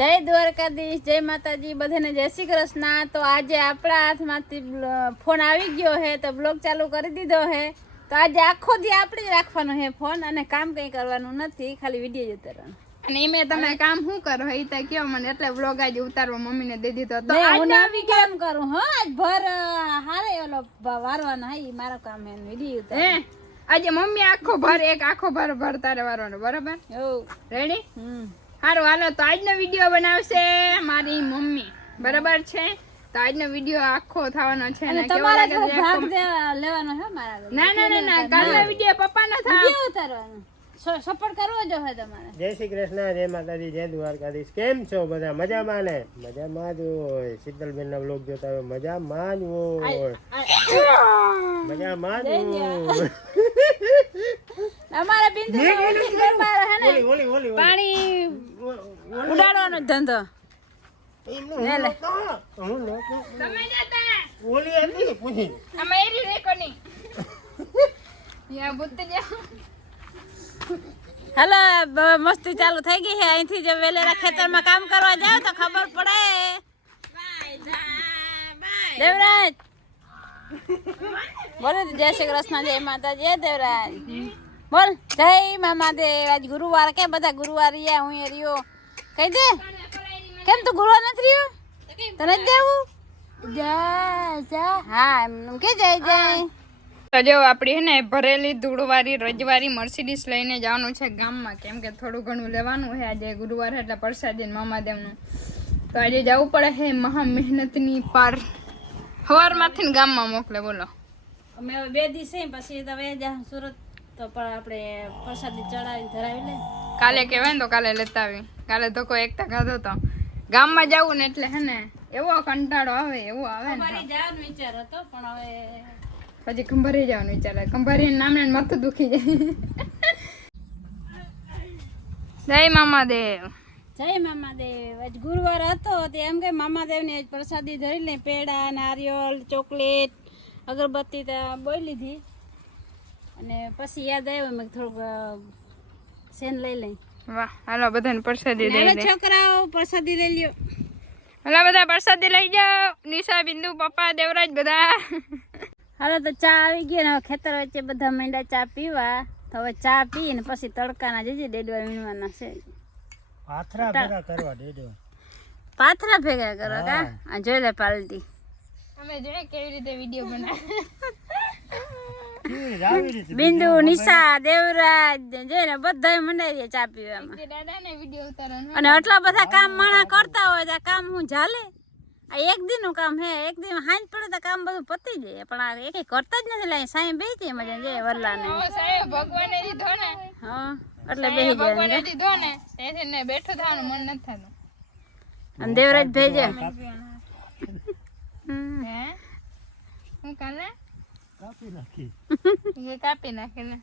જય દ્વારકાધીશ, જય માતાજી, બધાને જય શ્રી કૃષ્ણ। તો આજે આપણા હાથમાંથી ફોન આવી ગયો હે તો બ્લોગ ચાલુ કરી દીધો હે। તો આજે આખો દી આપણે જ રાખવાનો હે ફોન અને કામ કંઈ કરવાનું નથી, ખાલી વિડીયો જ ઉતારવાનો। અને એમે તમે કામ શું કરો એ તો કયો મને, એટલે વ્લોગ આજે ઉતારવા મમ્મીને દઈ દીધો તો હું નવી કામ કરું હો, આજ ભર હારે ઓલો વારવાનો હે, ઈ મારો કામ હે વિડીયો ઉતાર। આજે મમ્મી આખો ભર એક આખો ભર તારે વારવાનો, બરાબર? રેડી? સારું હાલો, તો આજનો વિડીયો બનાવશે મારી મમ્મી, બરાબર છે? તો આજનો વિડીયો આખો થવાનો છે ને કેવો લાગે છે ભાગ લેવાનો હે મારા। ના કાલનો વિડીયો પપ્પાનો થાય, વિડીયો ઉતારવાનો, સપોર્ટ કરવો જો હે તમારે। જય શ્રી કૃષ્ણ, જય માતાજી, જય દ્વારકાધીશ। કેમ છો બધા? મજામાં ને? મજામાં જ હોય। શીતલબેન ના વ્લોગ જોતા હોય મજામાં જ હોય, મજામાં જ હોય। અમારા બિંદુ પાણી ઉડાડવાનો ધંધો તમે જતા ઓલી હતી પૂછી અમે એરી રેકોર્ડિંગ યા બુદ્ધ જાઓ। હાલો, મસ્તી ચાલુ થઈ ગઈ છે। અહીંથી જો વેલેરા ખેતરમાં કામ કરવા જાવ તો ખબર પડે। દેવરાજ બોલો જય શ્રી કૃષ્ણ, જય માતાજી, જય દેવરાજ બોલ, જય મામા દેવ। આજ ગુરુવાર કે બધા ગુરુવાર રહ્યા, હું રહ્યો કહી દે। કેમ તું ગુરુવાર નથી રહ્યો? તને જ દેવું હા એમ કે જય જય। તો જો આપણી હે ને ભરેલી ધૂળવાળી રજવારી મર્સિડીઝ લઈને જવાનું છે ગામમાં, કેમ કે થોડું ઘણું લેવાનું છે આજે ગુરુવાર એટલે પ્રસાદી મામાદેવનું। તો આજે જવું પડે છે મહા મહેનતની પાર, સવારમાંથી ને ગામમાં મોકલે, બોલો। અમે હવે 2 દિવસ પછી તો જા સુરત, તો પણ આપણે પ્રસાદી ચડાવી ધરાવી લે। કાલે કહેવાય ને તો કાલે લેતા આવી, કાલે તો કોઈ એકતા ખાધો તો ગામમાં જવું ને એટલે હે ને એવો કંટાળો આવે, એવો આવે ને જવાનો વિચાર હતો પણ હવે પછી ખંભારી જવાનું વિચારે, ખંભારી નામને માથું દુખી જાય। જય મામાદેવ, જય મામાદેવ। આજ ગુરુવાર હતો તે એમ કે મામાદેવની આજ પ્રસાદી ધરી લે, પેડા, નારિયેળ, ચોકલેટ, અગરબત્તી તો બોલી લીધી અને પછી યાદ આવ્યો મેં થોડુંક સેન લઈ લઈ। વાહ, હાલો બધાને પ્રસાદી દઈ દે। છોકરાઓ પ્રસાદી લઈ લ્યો, હાલો બધા પ્રસાદી લઈ જાઓ, નિશા, બિંદુ, પપ્પા, દેવરાજ બધા। હાલો તો ચા આવી ગઈ ને હવે ખેતર વચ્ચે બધા મીંડા ચા પીવા। તો હવે ચા પી ને પછી તડકાના જજે ડેડવા વીણવાના છે। પાથરા ભેગા કરવા દેજો, પાથરા ભેગા કરો કા? આ જોઈ લે પાલટી, અમે જોઈએ કેવી રીતે વિડીયો બનાવે। બિંદુ, નિશા, દેવરાજ જોઈને બધા મંડાઈ ચા પીવામાં। દાદાને વિડીયો ઉતારવાનો અને આટલા બધા કામ માણા કરતા હોય તો આ કામ હું ઝાલે? આ એક દિનનું કામ હે, એક દિન હાંજ પડે તો કામ બધું પતી જાય, પણ આ એક કરતા જ નથી। લાઈ સાંઈ બેહી જાય મજા જે વરલાને સાહેબ ભગવાને દીધો ને, હા એટલે બેહી ભગવાને જાય દીધો ને તેથી ને બેઠું થવાનું મન નથી થતું। અને દેવરાજ ભેજે હે હું કાલે કાપી નાખી એ કાપી નાખે ને।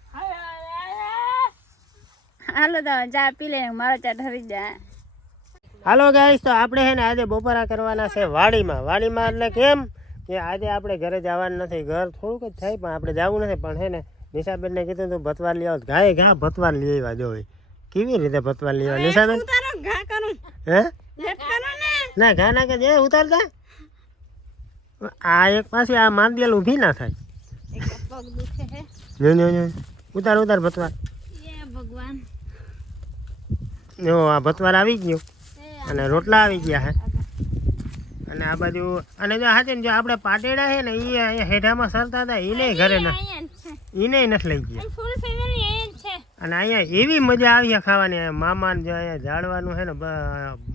હાલો તો ચા પી લે, મારો ચા ઠરી જાય। હાલો ગાઈસ, તો આપણે છે ને આજે બપોરા કરવાના છે વાડીમાં એટલે કેમ કે આજે આપણે ઘરે જવાનું નથી, ઘર થોડુંક જ થાય પણ આપણે જવું નથી। પણ છે ને નિશાબેનને કીધું તું ભતવાર લઈ આવ, ઘાએ ઘા ભતવાર લઈ આવ્યા। જોઈ કેવી રીતે ભતવાર લઈ આવ્યા નિશાબેન? હે ના ઘા ના કે જે ઉતારતા આ એક પાછી આ માંદેલ ઊભી ના થાય। ઉતાર ભતવાર, ભગવાન જો આ ભતવાર આવી ગયો અને રોટલા આવી ગયા હે। અને આ બાજુ અને જો હાથે જો આપણે પાટેડા છે ને એ અહીંયા હેઠામાં સરતા હતા, એને ઘરે ના, એને નથી લઈ ગયા। અને અહીંયા એવી મજા આવી છે ખાવાની, મામા ને જો અહીંયા ઝાડવાનું છે ને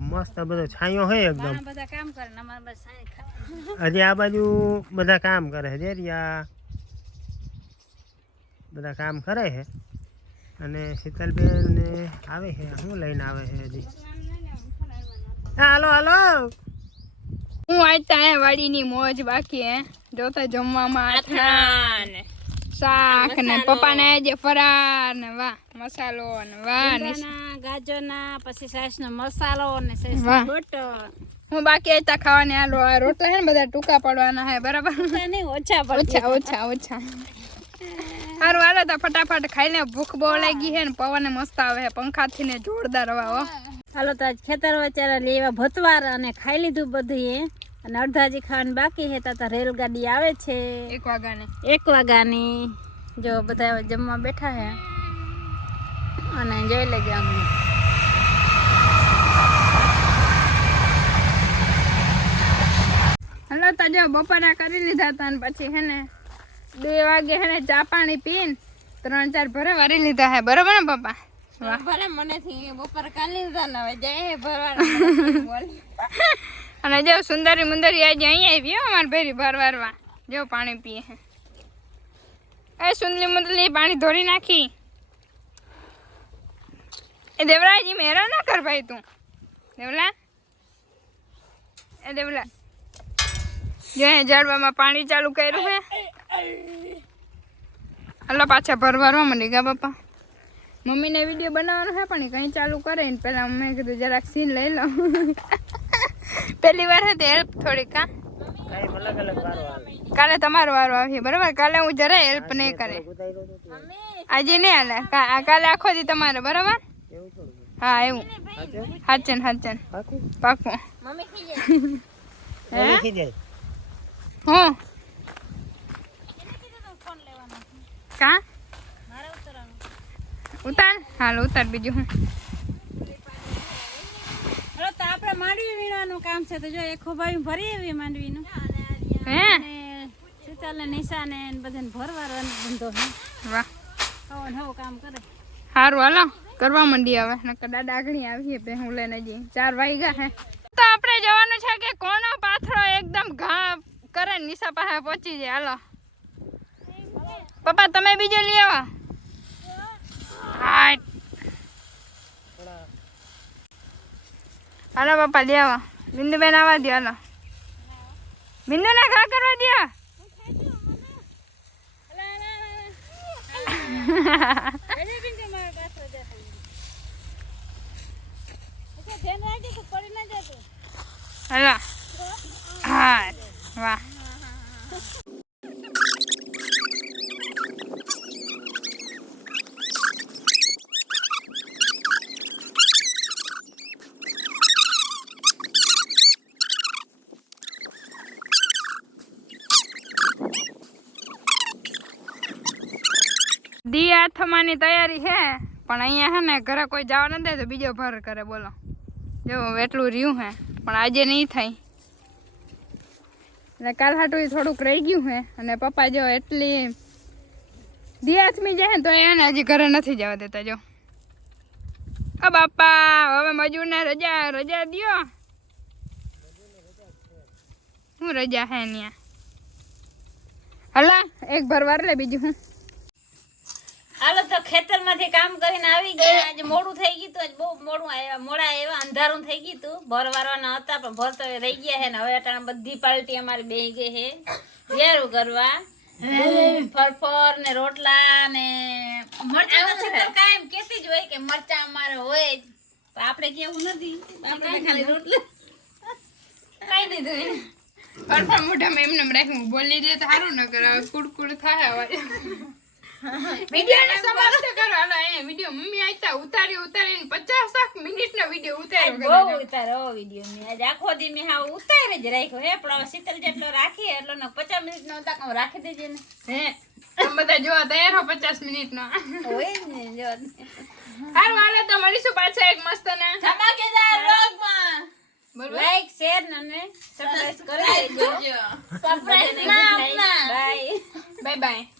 મસ્ત બધો છાંયો હોય એકદમ। બધા કામ કરે ને અમારે બસ હજી આ બાજુ બધા કામ કરે છે, જેરિયા બધા કામ કરે છે। અને શીતલબેન ને આવે છે, શું લઈને આવે છે હજી? હાલો હું આજતા હે વાડીની મોજ બાકી હે, જોતા જમવામાં આથા ને શાક ને પપ્પાને આજે ફરાર ને વાહ મસાલો ને વાહ ગાજરના પછી સાસનો મસાલો ને સાસ બટર। હું બાકી આજતા ખાવાની હાલો, આ રોટલા હે ને બધા ટૂંકા પડવાના હે, બરાબર? ઓછા સારું હાલો તો ફટાફટ ખાઈ લે, ભૂખ બહુ લાગી છે ને પવન મસ્ત આવે છે પંખાથી ને જોરદાર હવા। હાલો તો આજ ખેતર વચારા લેવા ભતવાર અને ખાઈ લીધું બધું અને અડધા હજી ખાવાનું બાકી છે તો રેલગાડી આવે છે 1 વાગ્યાને 1 વાગ્યાની જો બધા હવે જમવા બેઠા છે અને જોઈ લેજો અમને હલો તો જો બપોરા કરી લીધા હતા અને પછી હે ને 2 વાગે હે ને ચા પાણી પીને 3-4 ભરે વારી લીધા હે બરોબર ને પપ્પા ભલે મને થી બપોર કાલી લીધા ને હવે જાય ભરવા અને જો સુંદરી મુંદરી આજે અહીંયા આવી હો અમાર ભેરી ભરવારવા જો પાણી પીએ હે એ સુંદરી મુંદરી પાણી ધોરી નાખી એ દેવરાજી મેરા ના કર ભાઈ તું દેવલા એ દેવલા જો હે ઝાડવામાં પાણી ચાલુ કર્યું હે હલો પાછા ભરવારવા મંડી ગયા બાપા મમ્મીને વિડીયો બનાવવાનો છે પણ કંઈ ચાલુ કરે ને પહેલાં મેં કીધું જરાક સીન લઈ લઉં પહેલી વાર હતી હેલ્પ થોડી કા કાંઈ અલગ અલગ વારો આવે કાલે તમારો વારો આવશે બરાબર કાલે હું જરાય હેલ્પ નહીં કરે આજે નહીં હાલે કાલે આખો દી તમારે બરાબર એવું થોડું હા એવું હાચન હાચન પાકું પાકું મમ્મી ખી જાય હે ખી જાય હું ફોન લેવાનો કા મારે ઉતરવાનું ઉતાર હાલ ઉતાર બીજું હું હવે તો આપણે માંડવી વીણવાનું કામ છે તો જો એક ખોબાઈ ભરી આવી માંડવીનું હે અને શીતલ ને નિશા ને બધાને ભરવાનો ધંધો છે વાહ હવ ને હવ કામ કરે સારું હાલો કરવા માંડી હવે નકર દાદા આગળ આવીએ પે હું લઈને જઈએ 4 વાગ્યા હે તો આપણે જવાનું છે કે કોનો પાથરો એકદમ ઘા કરે ને નિશા પાસે પહોંચી જાય હાલો પપ્પા તમે બીજો લઈ આવો હાય હાલો પપ્પા લઈ આવો બિંદુબેન આવવા દો હાલો બિંદુને ઘા કરવા દો હાલો હા વાહ દી આથમાની તૈયારી છે પણ અહીંયા હે ને ઘરે કોઈ જવા ન દે તો બીજો ભર કરે બોલો જો એટલું રહ્યું હે પણ આજે નહીં થાય એટલે કાલ હાટું થોડુંક રહી ગયું હે અને પપ્પા જો એટલી દી આથમી જાય ને તો એને હજી ઘરે નથી જવા દેતા જો ઓ બાપા હવે મજૂરને રજા દ્યો હું રજા હે ત્યાં હલા એક ભરવાર લે બીજું હું હાલો તો ખેતરમાંથી કામ કરીને આવી ગયા આજે મોડું થઈ ગયું હતું બહુ મોડા આવ્યા અંધારું થઈ ગયું હતું ભરવારવાના હતા પણ ભરતો રહી ગયા છે ને હવે અટાણે બધી પાર્ટી અમારી બેહી ગઈ છે વેરું કરવા ફરફર ને રોટલા ને મરચા કાયમ કેતી જ હોય કે મરચા અમારે હોય જ પણ આપણે કેવું નથી આપણે ખાલી રોટલા ખાઈ દીધું ફરફર મોઢામાં એમને રાખ્યું બોલી દે તો સારું ન કરે કુડકુડ થાય અવાજ વિડિયો ને સમાપ્ત કરો હાલો એ વિડિયો મમ્મી આઈતા ઉતારીને 50 મિનિટનો વિડિયો ઉતાર્યો બહુ ઉતારો વિડિયો મે આજ આખો દી મે હા ઉતારે જ રાખ્યો હે પણ હવે શીતલ જેટલો રાખી એટલો ને 50 મિનિટનો ઉતાર કામ રાખી દેજે ને હે તમે બધા જોવા તૈયાર હો 50 મિનિટનો હોય ને જો હારું હાલો તો મળીશું પાછા એક મસ્ત ને ધમાકેદાર વ્લોગમાં બોલો લાઈક શેર અને સબસ્ક્રાઇબ કરી દેજો સરપ્રાઈઝ ના આપના બાય બાય બાય